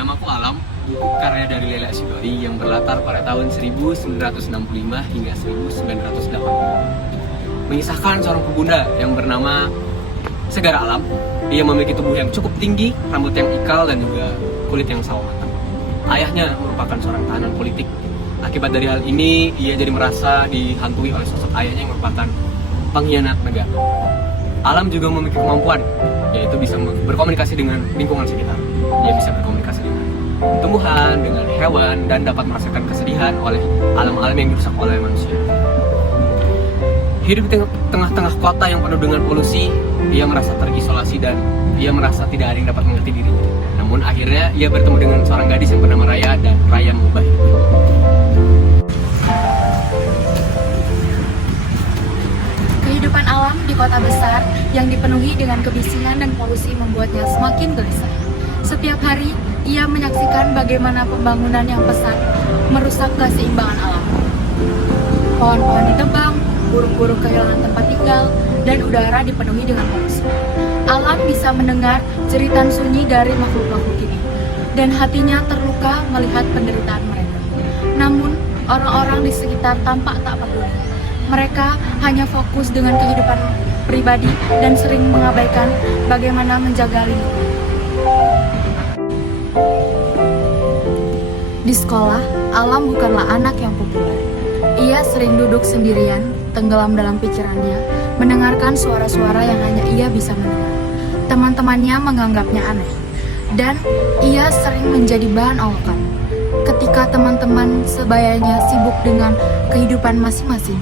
Namaku Alam, karya dari Lele Asidori yang berlatar pada tahun 1965 hingga 1980. Mengisahkan seorang pemuda yang bernama Segar Alam. Ia memiliki tubuh yang cukup tinggi, rambut yang ikal, dan juga kulit yang sawo matang. Ayahnya merupakan seorang tahanan politik. Akibat dari hal ini, ia jadi merasa dihantui oleh sosok ayahnya yang merupakan pengkhianat negara. Alam juga memiliki kemampuan, yaitu bisa berkomunikasi dengan lingkungan sekitar. Ia bisa berkomunikasi dengan tumbuhan, dengan hewan, dan dapat merasakan kesedihan oleh alam-alam yang dirusak oleh manusia. Hidup di tengah-tengah kota yang penuh dengan polusi, ia merasa terisolasi dan ia merasa tidak ada yang dapat mengerti dirinya. Namun akhirnya ia bertemu dengan seorang gadis yang bernama Raya dan Raya mengubah hidupnya. Kehidupan alam di kota besar yang dipenuhi dengan kebisingan dan polusi membuatnya semakin gelisah. Setiap hari, ia menyaksikan bagaimana pembangunan yang pesat merusak keseimbangan alam. Pohon-pohon ditebang, burung-burung kehilangan tempat tinggal, dan udara dipenuhi dengan polusi. Alam bisa mendengar jeritan sunyi dari makhluk-makhluk ini, dan hatinya terluka melihat penderitaan mereka. Namun, orang-orang di sekitar tampak tak peduli. Mereka hanya fokus dengan kehidupan pribadi dan sering mengabaikan bagaimana menjaga lingkungan. Di sekolah, Alam bukanlah anak yang populer. Ia sering duduk sendirian, tenggelam dalam pikirannya, mendengarkan suara-suara yang hanya ia bisa mendengar. Teman-temannya menganggapnya aneh, dan ia sering menjadi bahan olokan. Ketika teman-teman sebayanya sibuk dengan kehidupan masing-masing,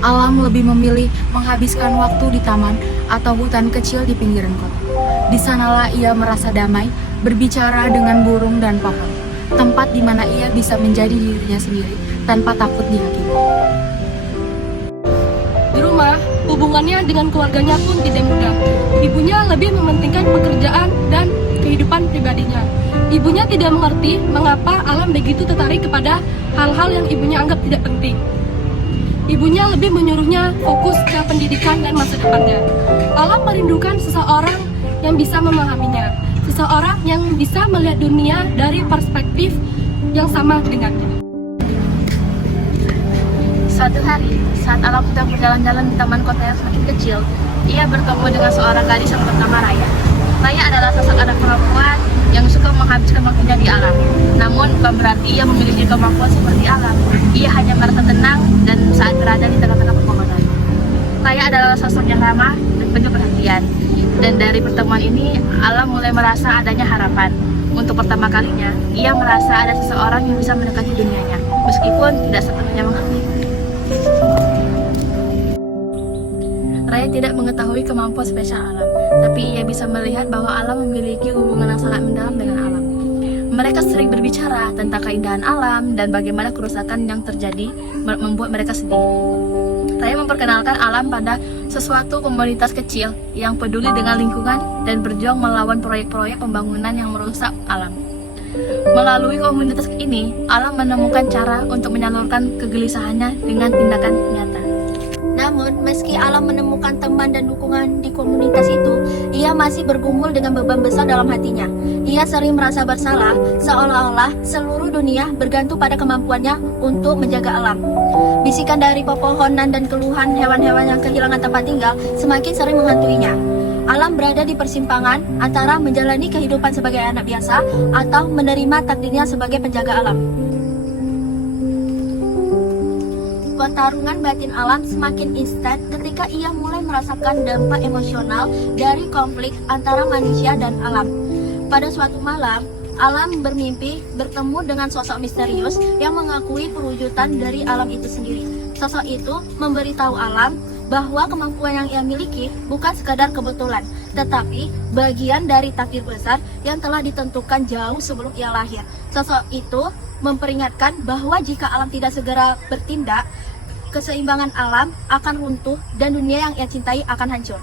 Alam lebih memilih menghabiskan waktu di taman atau hutan kecil di pinggiran kota. Di sanalah ia merasa damai, berbicara dengan burung dan pohon, tempat di mana ia bisa menjadi dirinya sendiri tanpa takut dihakimi. Di rumah, hubungannya dengan keluarganya pun tidak mudah. Ibunya lebih mementingkan pekerjaan dan kehidupan pribadinya. Ibunya tidak mengerti mengapa Alam begitu tertarik kepada hal-hal yang ibunya anggap tidak penting. Ibunya lebih menyuruhnya fokus ke pendidikan dan masa depannya. Alam merindukan seseorang yang bisa memahaminya, seseorang yang bisa melihat dunia dari perspektif yang sama dengannya. Suatu hari, saat Alam sedang berjalan-jalan di taman kota yang semakin kecil, ia bertemu dengan seorang gadis yang bernama Raya. Raya adalah sosok anak perempuan yang suka menghabiskan waktunya di alam. Namun bukan berarti ia memiliki kemampuan seperti Alam. Ia hanya merasa tenang dan saat berada di tengah-tengah pepohonan. Raya adalah sosok yang ramah dan penuh perhatian. Dan dari pertemuan ini, Alam mulai merasa adanya harapan. Untuk pertama kalinya, ia merasa ada seseorang yang bisa mendekati dunianya, meskipun tidak sepenuhnya mengerti. Raya tidak mengetahui kemampuan spesial Alam, tapi ia bisa melihat bahwa Alam memiliki hubungan yang sangat mendalam dengan alam. Mereka sering berbicara tentang keindahan alam dan bagaimana kerusakan yang terjadi membuat mereka sedih. Raya memperkenalkan Alam pada sesuatu komunitas kecil yang peduli dengan lingkungan dan berjuang melawan proyek-proyek pembangunan yang merusak alam. Melalui komunitas ini, Alam menemukan cara untuk menyalurkan kegelisahannya dengan tindakan nyata. Namun, meski Alam menemukan teman dan dukungan di komunitas itu, ia masih bergumul dengan beban besar dalam hatinya. Ia sering merasa bersalah, seolah-olah seluruh dunia bergantung pada kemampuannya untuk menjaga alam. Bisikan dari pepohonan dan keluhan hewan-hewan yang kehilangan tempat tinggal semakin sering menghantuinya. Alam berada di persimpangan antara menjalani kehidupan sebagai anak biasa atau menerima takdirnya sebagai penjaga alam. Pertarungan batin Alam semakin instan ketika ia mulai merasakan dampak emosional dari konflik antara manusia dan alam. Pada suatu malam, Alam bermimpi bertemu dengan sosok misterius yang mengakui perwujudan dari alam itu sendiri. Sosok itu memberitahu Alam bahwa kemampuan yang ia miliki bukan sekadar kebetulan, tetapi bagian dari takdir besar yang telah ditentukan jauh sebelum ia lahir. Sosok itu memperingatkan bahwa jika alam tidak segera bertindak, keseimbangan alam akan runtuh dan dunia yang ia cintai akan hancur.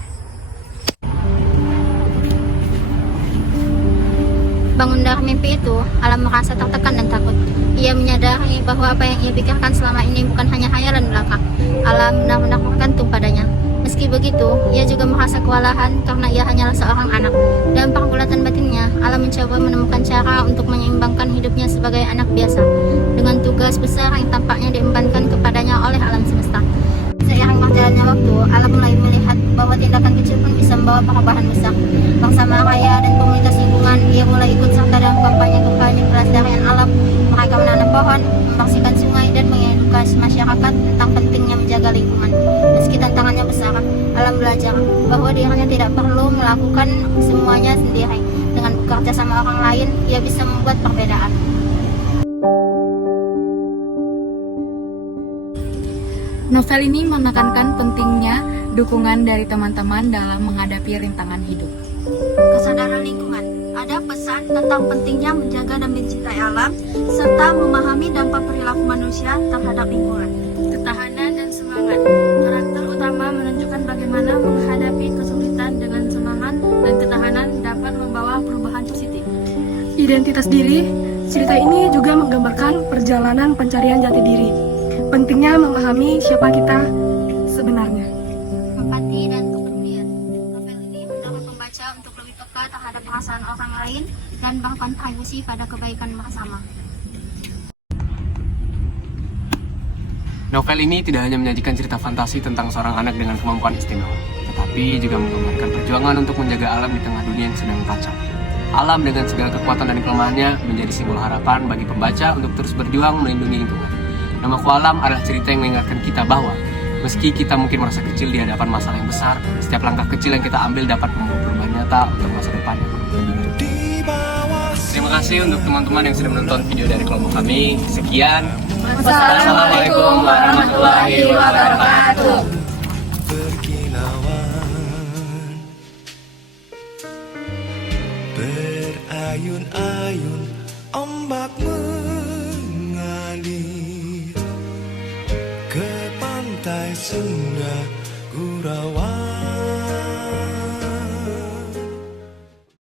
Bangun dari mimpi itu, Alam merasa tertekan dan takut. Ia menyadari bahwa apa yang ia pikirkan selama ini bukan hanya khayalan belaka. Alam benar-benar bergantung padanya. Meski begitu, ia juga merasa kewalahan karena ia hanyalah seorang anak. Dalam pergulatan batinnya, Alam mencoba menemukan cara untuk menyeimbangkan hidupnya sebagai anak biasa dengan tugas besar yang tampaknya diembankan kepadanya oleh alam semesta. Seiring berjalannya waktu, Alam mulai melihat bahwa tindakan kecil pun bisa membawa perubahan besar. Bersama raya dan komunitas lingkungan, ia mulai ikut serta dalam kampanye-kampanye pelestarian alam. Mereka menanam pohon, membersihkan sungai, dan mengedukasi masyarakat tentang pentingnya menjaga lingkungan. Meski tantangannya besar, Alam belajar bahwa dirinya tidak perlu melakukan semuanya sendiri. Dengan bekerja sama orang lain, ia bisa membuat perbedaan. Novel ini menekankan pentingnya dukungan dari teman-teman dalam menghadapi rintangan hidup. Kesadaran lingkungan. Ada pesan tentang pentingnya menjaga dan mencintai alam, serta memahami dampak perilaku manusia terhadap lingkungan. Ketahanan dan semangat. Karakter utama menunjukkan bagaimana menghadapi kesulitan dengan semangat dan ketahanan dapat membawa perubahan positif. Identitas diri, cerita ini juga menggambarkan perjalanan pencarian jati diri. Pentingnya memahami siapa kita sebenarnya. Empati dan kepedulian. Novel ini mendorong pembaca untuk lebih peka terhadap perasaan orang lain dan berkontribusi pada kebaikan bersama. Novel ini tidak hanya menyajikan cerita fantasi tentang seorang anak dengan kemampuan istimewa, tetapi juga menggambarkan perjuangan untuk menjaga alam di tengah dunia yang sedang kacau. Alam dengan segala kekuatan dan kelemahannya menjadi simbol harapan bagi pembaca untuk terus berjuang melindungi lingkungan. Namaku Alam adalah cerita yang mengingatkan kita bahwa meski kita mungkin merasa kecil di hadapan masalah yang besar, setiap langkah kecil yang kita ambil dapat membawa perubahan nyata untuk masa depan yang lebih baik. Terima kasih untuk teman-teman yang sudah menonton video dari kelompok kami. Sekian. Wassalamualaikum warahmatullahi wabarakatuh. Berkilauan, berayun-ayun, ombak mengalir ke pantai Sunda Gurawan.